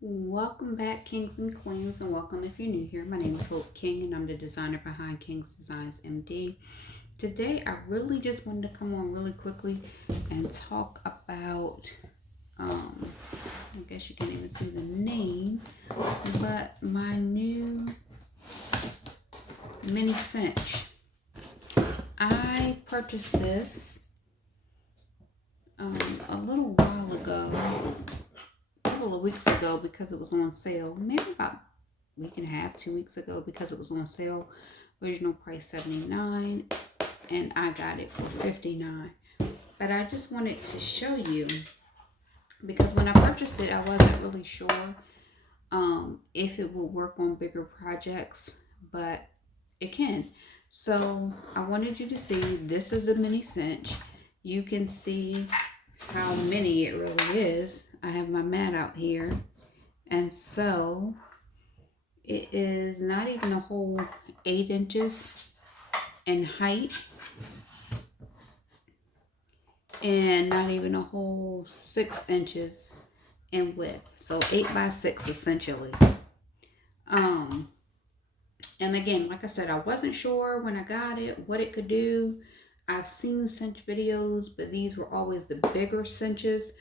Welcome back, kings and queens, and welcome if you're new here. My name is Hope King, and I'm the designer behind King's Designs MD. Today, I really just wanted to come on really quickly and talk about, I guess you can't even see the name, but my new mini cinch. I purchased this a little while ago. Couple of weeks ago because it was on sale. Maybe about a week and a half, 2 weeks ago because it was on sale. Original price $79 and I got it for $59. But I just wanted to show you because when I purchased it, I wasn't really sure if it would work on bigger projects, but it can. So I wanted you to see this is a mini cinch. You can see how many it really is. I have my mat out here, and so it is not even a whole 8 inches in height and not even a whole 6 inches in width, so 8 by 6 essentially. And again, like I said, I wasn't sure when I got it what it could do. I've seen cinch videos, but these were always the bigger cinches,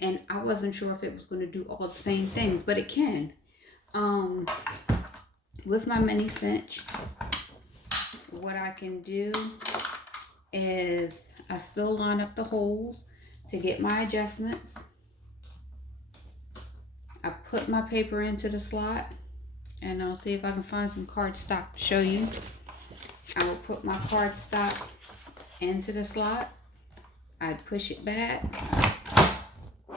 and I wasn't sure if it was going to do all the same things, but it can. With my mini cinch, what I can do is I still line up the holes to get my adjustments. I put my paper into the slot, and I'll see if I can find some cardstock to show you. I will put my cardstock into the slot. I'd push it back,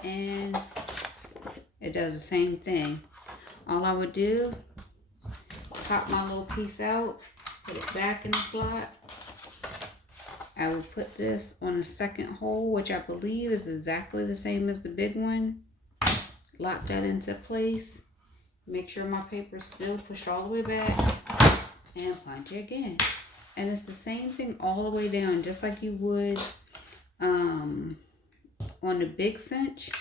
and it does the same thing. All I would do, pop my little piece out, put it back in the slot. I will put this on the second hole, which I believe is exactly the same as the big one. Lock that into place. Make sure my paper is still pushed all the way back, and punch it again. And it's the same thing all the way down, just like you would on the big cinch.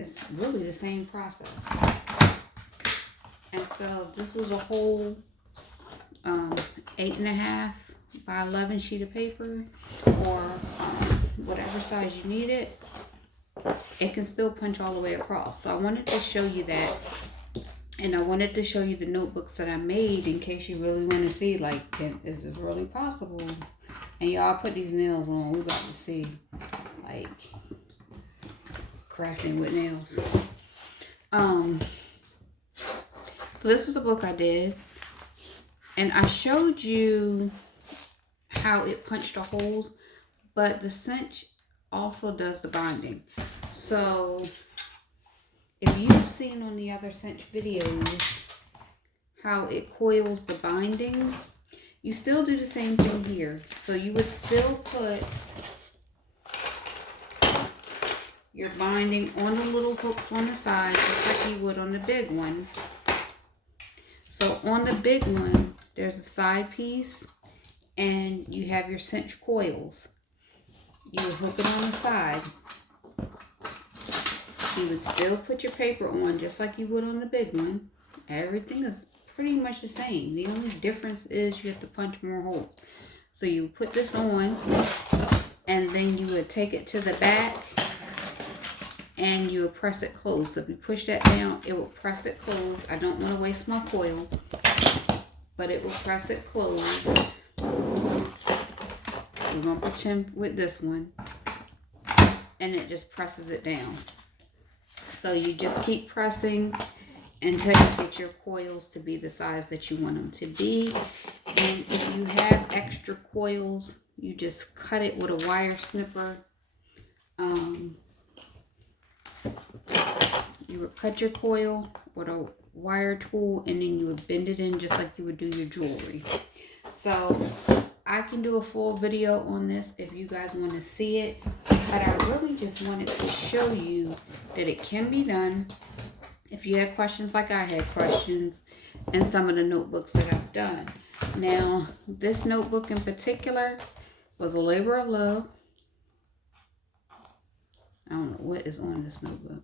It's really the same process. And so this was a whole 8.5 by 11 sheet of paper, or whatever size you need it. It can still punch all the way across. So I wanted to show you that, and I wanted to show you the notebooks that I made in case you really want to see, like, is this really possible? And y'all, put these nails on. We're about to see, like, crafting with nails. So this was a book I did, and I showed you how it punched the holes, but the cinch also does the binding. So if you've seen on the other cinch videos how it coils the binding, you still do the same thing here. So you would still put your binding on the little hooks on the side, just like you would on the big one. So on the big one, there's a side piece, and you have your cinch coils. You would hook it on the side. You would still put your paper on just like you would on the big one. Everything is pretty much the same. The only difference is you have to punch more holes. So you put this on, and then you would take it to the back, and you would press it closed. So if you push that down, it will press it closed. I don't want to waste my coil, but it will press it closed. We're going to pretend with this one, and it just presses it down. So you just keep pressing until you get your coils to be the size that you want them to be. And if you have extra coils, you just cut it with a wire snipper. You would cut your coil with a wire tool, and then you would bend it in just like you would do your jewelry. So I can do a full video on this if you guys want to see it, but I really just wanted to show you that it can be done. If you had questions like I had questions, and some of the notebooks that I've done. Now, this notebook in particular was a labor of love. I don't know what is on this notebook.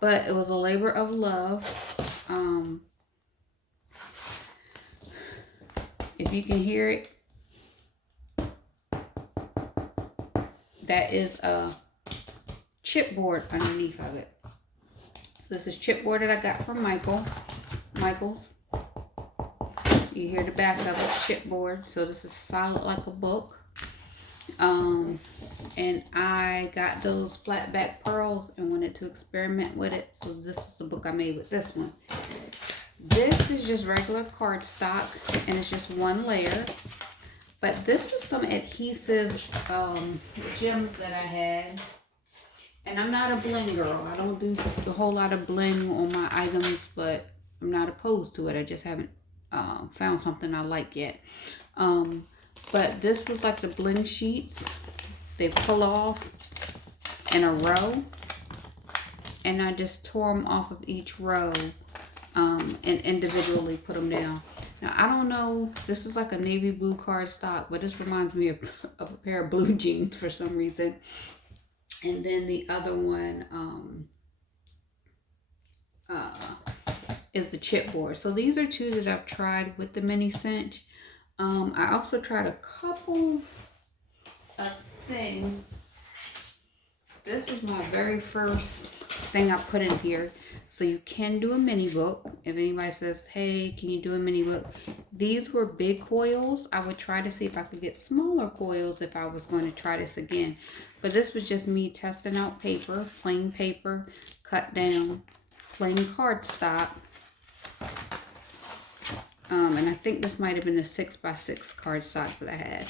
but it was a labor of love. If you can hear it, that is a chipboard underneath of it. So this is chipboard that I got from Michael's. You hear the back of it, chipboard. So this is solid like a book. And I got those flat back pearls and wanted to experiment with it. So this was the book I made with this one. This is just regular cardstock, and it's just one layer. But this was some adhesive gems that I had. And I'm not a bling girl. I don't do a whole lot of bling on my items, but I'm not opposed to it. I just haven't found something I like yet. But this was like the bling sheets. They pull off in a row. And I just tore them off of each row and individually put them down. Now, I don't know. This is like a navy blue cardstock, but this reminds me of a pair of blue jeans for some reason. And then the other one is the chipboard. So these are two that I've tried with the mini cinch. I also tried a couple of things. This was my very first thing I put in here. So you can do a mini book. If anybody says, hey, can you do a mini book? These were big coils. I would try to see if I could get smaller coils if I was going to try this again. But this was just me testing out paper, plain paper, cut down, plain cardstock. And I think this might have been the 6x6 cardstock that I had.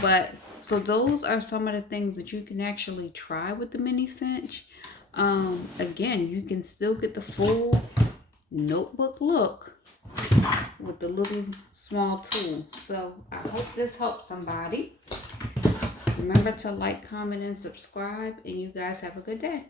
But, so those are some of the things that you can actually try with the mini cinch. Again, you can still get the full notebook look with the little small tool. So, I hope this helps somebody. Remember to like, comment, and subscribe. And you guys have a good day.